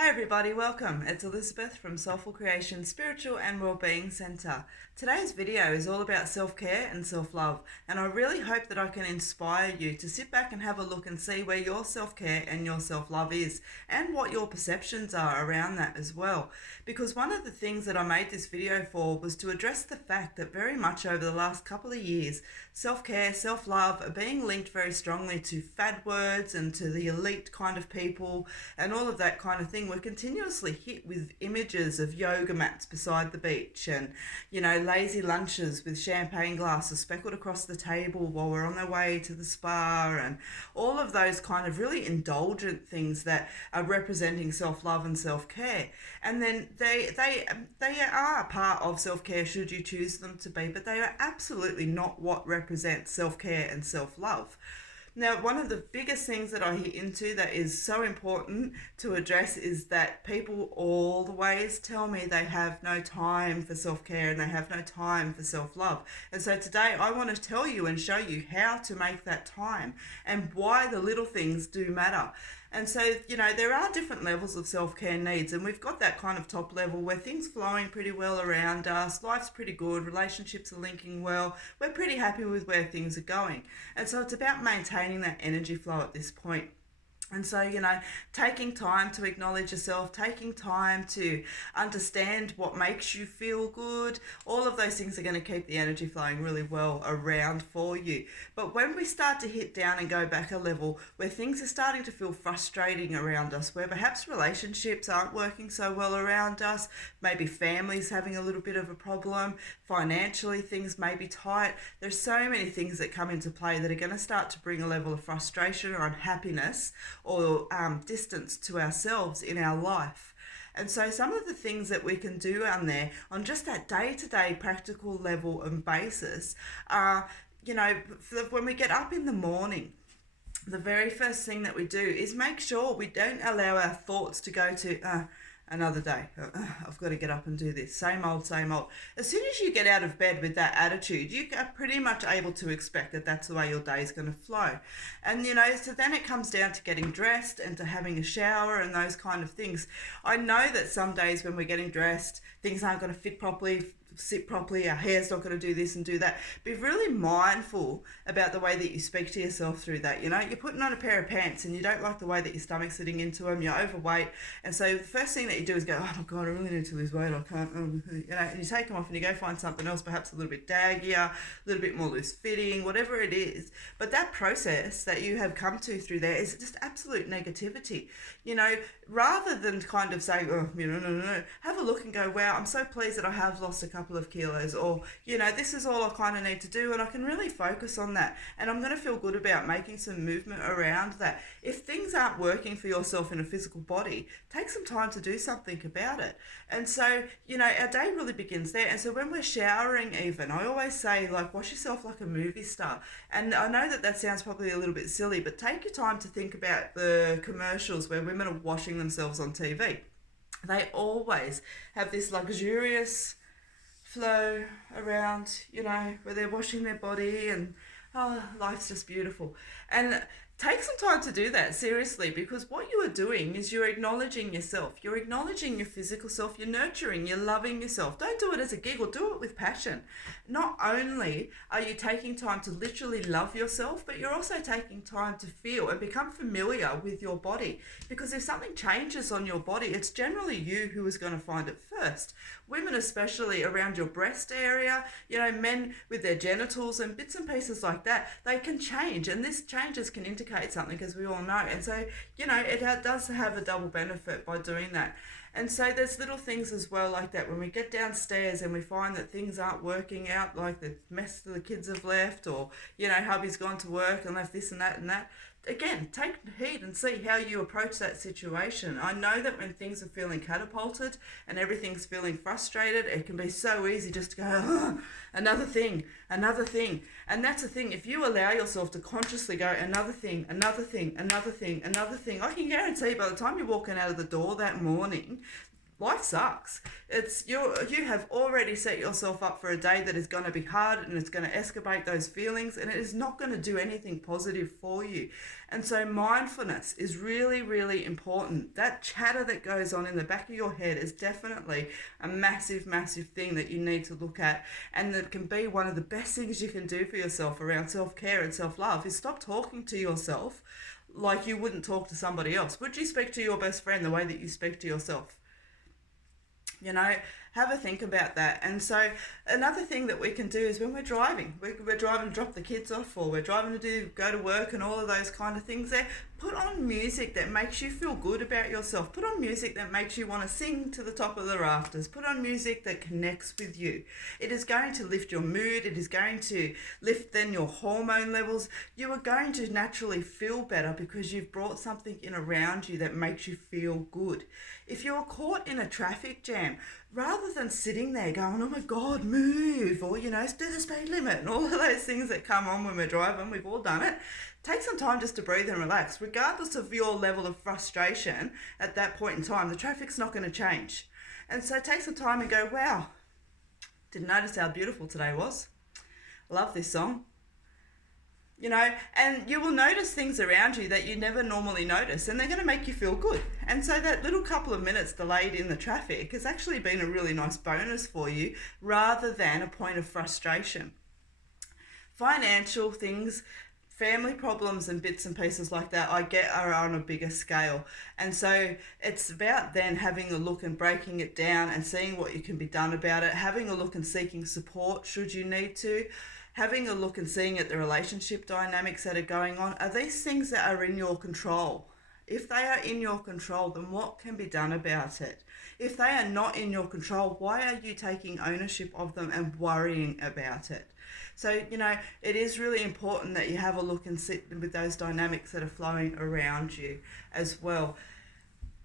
Hi everybody, welcome. It's Elizabeth from Soulful Creation Spiritual and Wellbeing Centre. Today's video is all about self-care and self-love, and I really hope that I can inspire you to sit back and have a look and see where your self-care and your self-love is and what your perceptions are around that as well. Because one of the things that I made this video for was to address the fact that very much over the last couple of years, self-care, self-love are being linked very strongly to fad words and to the elite kind of people and all of that kind of thing. We're continuously hit with images of yoga mats beside the beach and, lazy lunches with champagne glasses speckled across the table while we're on our way to the spa, and all of those kind of really indulgent things that are representing self-love and self-care. And then they are part of self-care should you choose them to be, but they are absolutely not what represents self-care and self-love. Now, one of the biggest things that I hit into that is so important to address is that people always tell me they have no time for self-care and they have no time for self-love. And so today I want to tell you and show you how to make that time and why the little things do matter. And so, there are different levels of self-care needs, and we've got that kind of top level where things flowing pretty well around us, life's pretty good, relationships are linking well, we're pretty happy with where things are going. And so it's about maintaining that energy flow at this point. And so, taking time to acknowledge yourself, taking time to understand what makes you feel good, all of those things are going to keep the energy flowing really well around for you. But when we start to hit down and go back a level where things are starting to feel frustrating around us, where perhaps relationships aren't working so well around us, maybe families having a little bit of a problem, financially things may be tight, there's so many things that come into play that are going to start to bring a level of frustration or unhappiness or distance to ourselves in our life. And so some of the things that we can do on there on just that day-to-day practical level and basis are, when we get up in the morning, the very first thing that we do is make sure we don't allow our thoughts to go to another day. I've got to get up and do this. Same old, same old. As soon as you get out of bed with that attitude, you are pretty much able to expect that that's the way your day is going to flow. And, so then it comes down to getting dressed and to having a shower and those kind of things. I know that some days when we're getting dressed, things aren't going to fit properly, sit properly, our hair's not going to do this and do that. Be really mindful about the way that you speak to yourself through that. You're putting on a pair of pants and you don't like the way that your stomach's sitting into them, you're overweight, and so the first thing that you do is go, oh my God, I really need to lose weight, I can't, and you take them off and you go find something else, perhaps a little bit daggier, a little bit more loose fitting, whatever it is. But that process that you have come to through there is just absolute negativity. Rather than kind of saying, no, have a look and go, wow, I'm so pleased that I have lost a couple of kilos, or, this is all I kind of need to do, and I can really focus on that, and I'm going to feel good about making some movement around that. If things aren't working for yourself in a physical body, take some time to do something about it. And so, our day really begins there. And so when we're showering even, I always say, wash yourself like a movie star. And I know that sounds probably a little bit silly, but take your time to think about the commercials where women are washing themselves on TV. They always have this luxurious flow around, where they're washing their body and, oh, life's just beautiful. And take some time to do that, seriously, because what you are doing is you're acknowledging yourself. You're acknowledging your physical self. You're nurturing, you're loving yourself. Don't do it as a giggle, do it with passion. Not only are you taking time to literally love yourself, but you're also taking time to feel and become familiar with your body. Because if something changes on your body, it's generally you who is going to find it first. Women especially around your breast area, men with their genitals and bits and pieces like that, they can change. And this changes can indicate something, as we all know. And so, it does have a double benefit by doing that. And so there's little things as well like that. When we get downstairs and we find that things aren't working out, like the mess that the kids have left, or, hubby's gone to work and left this and that and that, again, take heed and see how you approach that situation. I know that when things are feeling catapulted and everything's feeling frustrated, it can be so easy just to go, oh, another thing. And that's the thing. If you allow yourself to consciously go, another thing, I can guarantee by the time you're walking out of the door that morning, life sucks. You have already set yourself up for a day that is going to be hard, and it's going to escalate those feelings, and it is not going to do anything positive for you. And so mindfulness is really, really important. That chatter that goes on in the back of your head is definitely a massive, massive thing that you need to look at, and that can be one of the best things you can do for yourself around self-care and self-love is stop talking to yourself like you wouldn't talk to somebody else. Would you speak to your best friend the way that you speak to yourself? You know, have a think about that. And so another thing that we can do is when we're driving, we're driving to drop the kids off, or we're driving to go to work and all of those kind of things there, put on music that makes you feel good about yourself. Put on music that makes you want to sing to the top of the rafters. Put on music that connects with you. It is going to lift your mood. It is going to lift then your hormone levels. You are going to naturally feel better because you've brought something in around you that makes you feel good. If you're caught in a traffic jam, rather than sitting there going, oh my God, move, or, do the speed limit and all of those things that come on when we're driving, we've all done it. Take some time just to breathe and relax. Regardless of your level of frustration at that point in time, the traffic's not going to change. And so take some time and go, wow, didn't notice how beautiful today was. Love this song. And you will notice things around you that you never normally notice, and they're going to make you feel good. And so that little couple of minutes delayed in the traffic has actually been a really nice bonus for you rather than a point of frustration. Financial things, family problems and bits and pieces like that, I get are on a bigger scale. And so it's about then having a look and breaking it down and seeing what you can be done about it, having a look and seeking support should you need to, having a look and seeing at the relationship dynamics that are going on. Are these things that are in your control? If they are in your control, then what can be done about it? If they are not in your control, why are you taking ownership of them and worrying about it? So, it is really important that you have a look and sit with those dynamics that are flowing around you as well.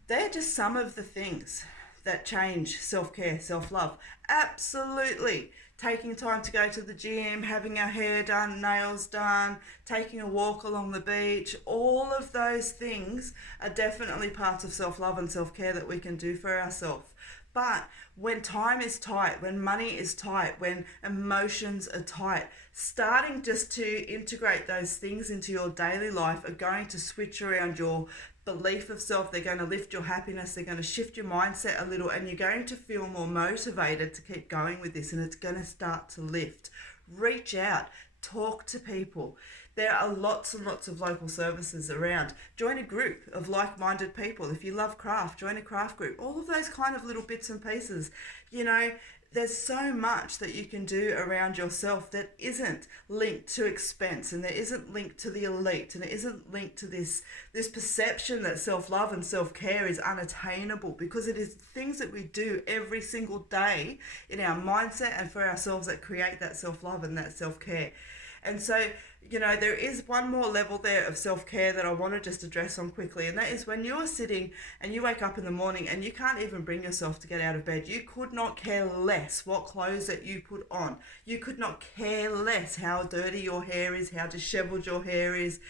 They're just some of the things that change self-care, self-love. Absolutely. Taking time to go to the gym, having our hair done, nails done, taking a walk along the beach, all of those things are definitely parts of self-love and self-care that we can do for ourselves. But when time is tight, when money is tight, when emotions are tight, starting just to integrate those things into your daily life are going to switch around your belief of self. They're going to lift your happiness. They're going to shift your mindset a little, and you're going to feel more motivated to keep going with this, and it's going to start to lift. Reach out, talk to people. There are lots and lots of local services around. Join a group of like-minded people. If you love craft, join a craft group. All of those kind of little bits and pieces. There's so much that you can do around yourself that isn't linked to expense, and there isn't linked to the elite, and it isn't linked to this perception that self-love and self-care is unattainable, because it is things that we do every single day in our mindset and for ourselves that create that self-love and that self-care. And so, there is one more level there of self-care that I want to just address on quickly, and that is when you are sitting and you wake up in the morning and you can't even bring yourself to get out of bed. You could not care less what clothes that you put on. You could not care less how dirty your hair is, how disheveled your hair is.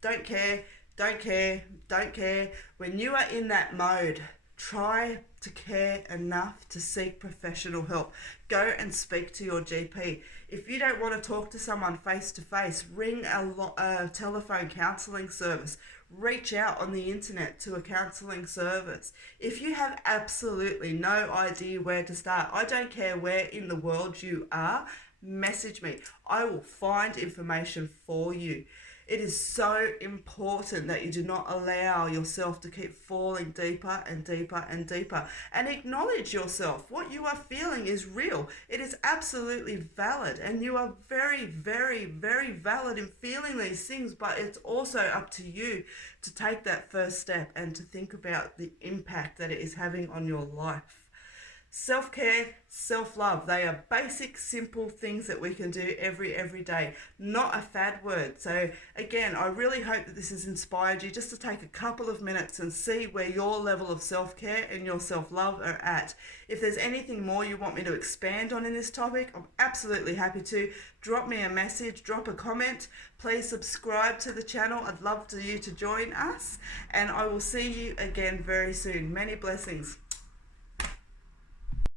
Don't care, don't care, don't care. When you are in that mode, try to care enough to seek professional help. Go and speak to your GP. If you don't want to talk to someone face to face, ring a telephone counselling service. Reach out on the internet to a counselling service. If you have absolutely no idea where to start, I don't care where in the world you are, message me. I will find information for you. It is so important that you do not allow yourself to keep falling deeper and deeper and deeper. And acknowledge yourself. What you are feeling is real. It is absolutely valid. And you are very, very, very valid in feeling these things. But it's also up to you to take that first step and to think about the impact that it is having on your life. Self-care, self-love, they are basic, simple things that we can do every day, not a fad word. So again, I really hope that this has inspired you just to take a couple of minutes and see where your level of self-care and your self-love are at. If there's anything more you want me to expand on in this topic, I'm absolutely happy to. Drop me a message, drop a comment. Please subscribe to the channel. I'd love for you to join us, and I will see you again very soon. Many blessings.